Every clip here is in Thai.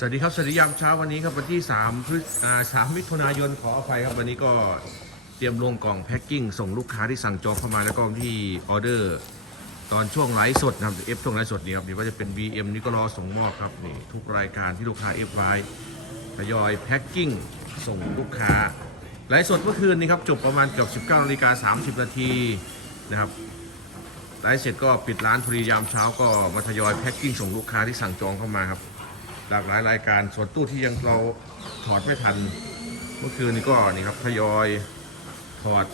สวัสดีครับสวัสดียามเช้าวันนี้ครับวันที่3พฤษอ่า3มิถุนายนขออภัยครับวันนี้ก็เตรียมลงกล่องแพ็คกิ้งส่งลูกค้าที่สั่งจองเข้ามาแล้วก็ที่ออเดอร์ ตอนช่วงไลฟ์สดนะครับเอฟช่วงไลฟ์สดนี่ครับนี่ว่าจะเป็น VM นี่ก็รอส่งมอบครับนี่ทุกรายการที่ลูกค้าเอฟไว้ทยอยแพ็คกิ้งส่งลูกค้าไลฟ์สดเมื่อคืนนี้ครับจบประมาณเกือบ19นาฬิกา30นาทีนะครับไลฟ์เสร็จก็ปิดร้านพอดียามเช้าก็มาทยอยแพ็คกิ้งส่งลูกค้าที่สั่งจองเข้ามาครับ หลากหลายรายการส่วนตู้ที่ยังเราถอดไม่ทัน เมื่อคืนนี้ก็นี่ครับทยอยถอด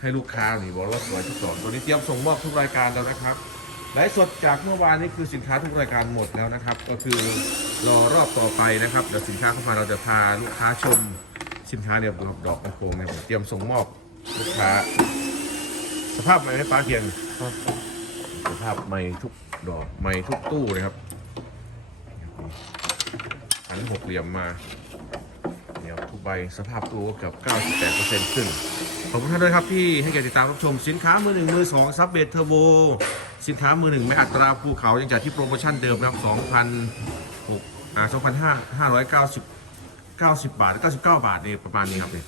ให้ลูกค้านี่บอกว่าสวยทุกดอกตัวนี้เตรียมส่งมอบทุกรายการแล้วนะครับไลฟ์สดจากเมื่อวานนี้คือสินค้าทุกรายการหมดแล้วนะครับ ก็คือรอรอบต่อไปนะครับเดี๋ยวสินค้าเข้ามาเราจะพาลูกค้าชมสินค้าเดี๋ยวดอกดอกกระโปรงเนี่ยผมเตรียมส่งมอบลูกค้า สภาพใหม่ไม่ปลาเคียงสภาพใหม่ทุกดอกใหม่ทุกตู้เลยครับันหกเหลี่ยมมาเดี๋ยวทุกใบสภาพตู้ก็เกือบ98%ขึ้น ขอบคุณท่านด้วยครับที่ให้เกียรติติดตามรับชมสินค้ามือหนึ่งมือสองซับเบทเทอร์โบสินค้ามือหนึ่งไม่อัตราภูเขายังจากที่โปรโมชั่นเดิมนะครับ2,006อ่า2,590 90 บาท 99 บาทนี่ประมาณนี้ครับเนี่ย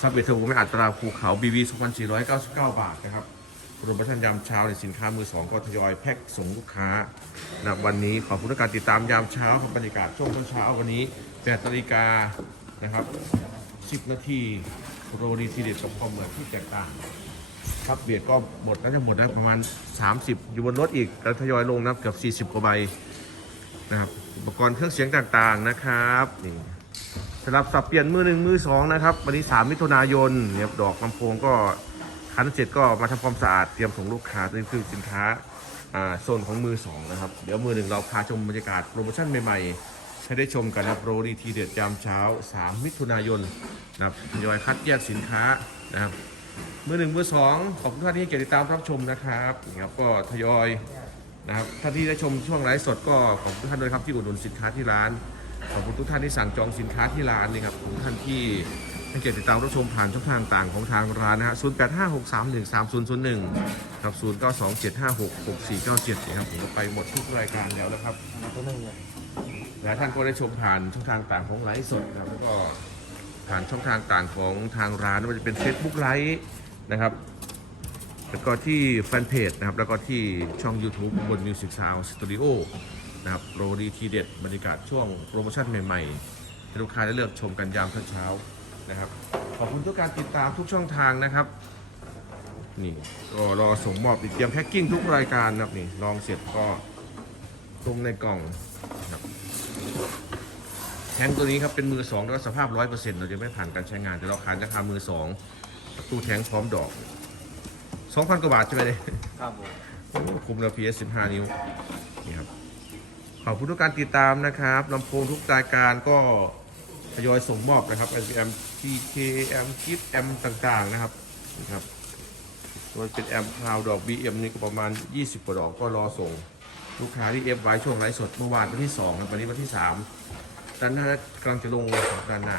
ซับเบทเทอร์โบไม่อัตราภูเขา BV 2,499 บาทนะครับ โปรโมชั่นยามเช้าในสินค้ามือสองก็ทยอยแพ็คส่งลูกค้านะวันนี้ขอบคุณกการติดตามยามเช้าครับบรรยากาศช่วงเช้าวันนี้8นาฬิกานะครับ10 นาทีโรดีทีเด็ดกับความเหมือนที่แตกต่างครับเบียดก็หมดน่าจะหมดนะประมาณ 30 อยู่บนรถอีกแล้วทยอยลงนะครับเกือบ40 กว่าใบนะครับอุปกรณ์เครื่องเสียงต่างๆนะครับนี่สำหรับสับเปลี่ยนมือหนึ่งมือสองนะครับ วันนี้ 3 มิถุนายนเนี่ยดอกลำโพงก็ คันเสร็จก็มาทำความสะอาดเตรียมส่งลูกค้านี่คือสินค้าโซนของมือสองนะครับ เดี๋ยวมือหนึ่งเราพาชมบรรยากาศโปรโมชั่นใหม่ๆให้ได้ชมกันนะครับโรดีทีเด็ดยามเช้า 3 มิถุนายนนะครับทยอยคัดแยกสินค้านะครับมือหนึ่งมือสองขอบคุณท่านที่เกียรติดตามรับชมนะครับนี่ครับก็ทยอยนะครับท่านที่ได้ชมช่วงไลฟ์สดก็ขอบคุณท่านด้วยครับที่อุดหนุนสินค้าที่ร้านขอบคุณทุกท่านที่สั่งจองสินค้าที่ร้านนี่ครับขอบคุณท่านที่ ให้เกียรติติดตามรับชมผ่านช่องทางต่างของทางร้านนะฮะ0 8 5 6 3 1 3 0 0 1ครับ 0 9 2 7 5 6 6 4 9 7นะครับผมก็ไปหมดทุกรายการแล้วนะครับตัวนึงเลยหลายท่านก็ได้ชมผ่านช่องทางต่างของไลฟ์สดนะครับแล้วก็ผ่านช่องทางต่างของทางร้านไม่ว่าจะเป็น Facebook ไลฟ์นะครับ แล้วก็ที่แฟนเพจนะครับ แล้วก็ที่ช่อง YouTube บน Music Sound Studio นะครับโรดีทีเด็ดบรรยากาศช่วงโปรโมชั่นใหม่ๆให้ลูกค้าได้เลือกชมกันยามเช้า นะครับขอบคุณทุกการติดตามทุกช่องทางนะครับนี่ก็รอส่งมอบอีกเตรียมแพ็คกิ้งทุกรายการนะครับนี่ลองเสร็จก็ตรงในกล่องนะครับแทงตัวนี้ครับเป็นมือสองแล้วก็สภาพร้อยเปอร์เซ็นต์เราจะไม่ผ่านการใช้งานแต่เราขายราคามือสองตู้แทงพร้อมดอกสองพันกว่าบาทใช่ไหมเนี่ยครับผมโอ้คุมเรา PS 15 นิ้วนี่ครับขอบคุณทุกการติดตามนะครับลำโพงทุกรายการก็ ทยอยส่งมอบนะครับ SPM TKM กิฟแอมต่างๆนะครับนะครับโดยเป็นแอมพาวดอก BM นี่ก็ประมาณ 20กว่าดอกก็รอส่ง ลูกค้าที่เอฟไว้ช่วงไลฟ์สดเมื่อวานวันที่2ครับวันนี้วันที่ 3 ด้านหน้ากำลังจะลงครับด้านหน้า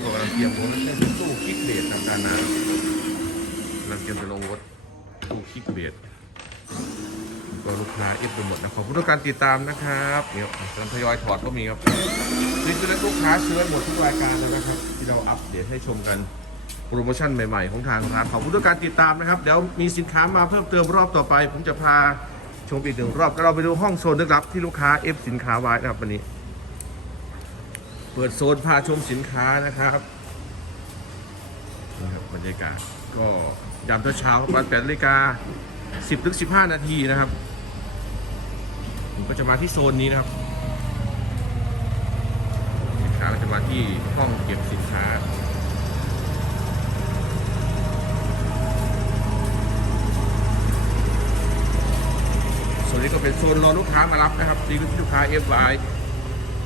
ก็กำลังเตรียมรถเป็นตู้คิกเบสครับด้านหน้ากำลังเตรียมจะลงรถตู้คิกเบด ก็ลูกค้าเอฟไปหมดนะขอบคุณทุกการติดตามนะครับเดี๋ยวกำลังทยอยถอดก็มีครับนี่คือลูกค้าซื้อหมดทุกรายการเลยนะครับ ที่เราอัปเดตให้ชมกันโปรโมชั่นใหม่ ๆ ของทางร้านขอบคุณทุกการติดตามนะครับเดี๋ยวมีสินค้ามาเพิ่มเติมรอบต่อไป ผมจะพาชมอีกหนึ่งรอบก็เราไปดูห้องโซนลึกลับที่ลูกค้าเอฟสินค้าไว้นะครับวันนี้ เปิดโซนพาชมสินค้านะครับนี่ครับบรรยากาศก็ยามเช้าประมาณ8นาฬิกา10ถึง15นาทีนะครับ ผมก็จะมาที่โซนนี้นะครับสินค้าก็จะมาที่ห้องเก็บสินค้าส่วนนี้ก็เป็นโซนรอลูกค้ามารับนะครับนี่คือที่ลูกค้า FY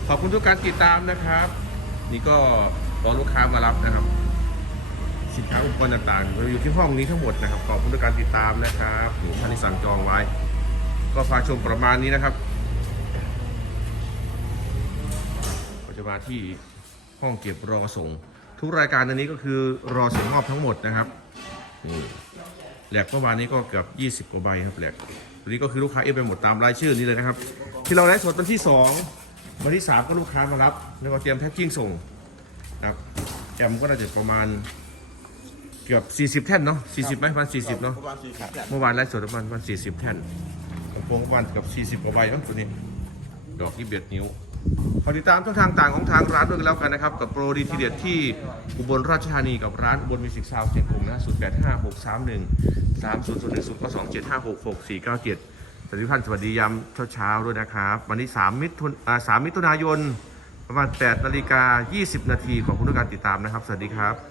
ขอบคุณทุกการติดตามนะครับ นี่ก็รอลูกค้ามารับนะครับ สินค้าอุปกรณ์ต่างๆเราอยู่ที่ห้องนี้ทั้งหมดนะครับ ขอบคุณทุกการติดตามนะครับท่านที่สั่งจองไว้ ก็ฝากชมประมาณนี้นะครับ ก็จะมาที่ห้องเก็บรอส่ง ทุกรายการอันนี้ก็คือรอส่งมอบทั้งหมดนะครับนี่แหลกเมื่อวานนี้ก็เกือบ20 กว่าใบครับแหลกตัวนี้ก็คือลูกค้าเอฟไปหมดตามรายชื่อนี้เลยนะครับ ที่เราไลฟ์สดวันที่สองวันที่สามก็ลูกค้ามารับ แล้วก็เตรียมแพ็คกิ้งส่งนะครับแอมก็น่าจะประมาณเกือบ 40 แท่นเนาะ40ไหมประมาณ40 เนาะประมาณสี่สิบแผ่น เมื่อวานไลฟ์สดประมาณประมาณ40 แท่น กระโปรงประมาณกับ 40กว่าใบบ้างตัวนี้ ดอกที่เบียดนิ้วขอติดตามช่องทางต่างของทางร้านด้วยกันแล้วกันนะครับ กับโปรดีทีเด็ดที่อุบลราชธานีกับร้านอุบนมิวสิกซาวเชียงกรุงนะ0 8 5 6 3 1 3 0 0 1 0 2 7 5 6 6 4 9 7สวัสดีท่านสวัสดียามเช้าๆด้วยนะครับ วันนี้3มิถุนอ่า3มิถุนายนประมาณ8นาฬิกา20นาทีขอบคุณทุกการติดตามนะครับ สวัสดีครับ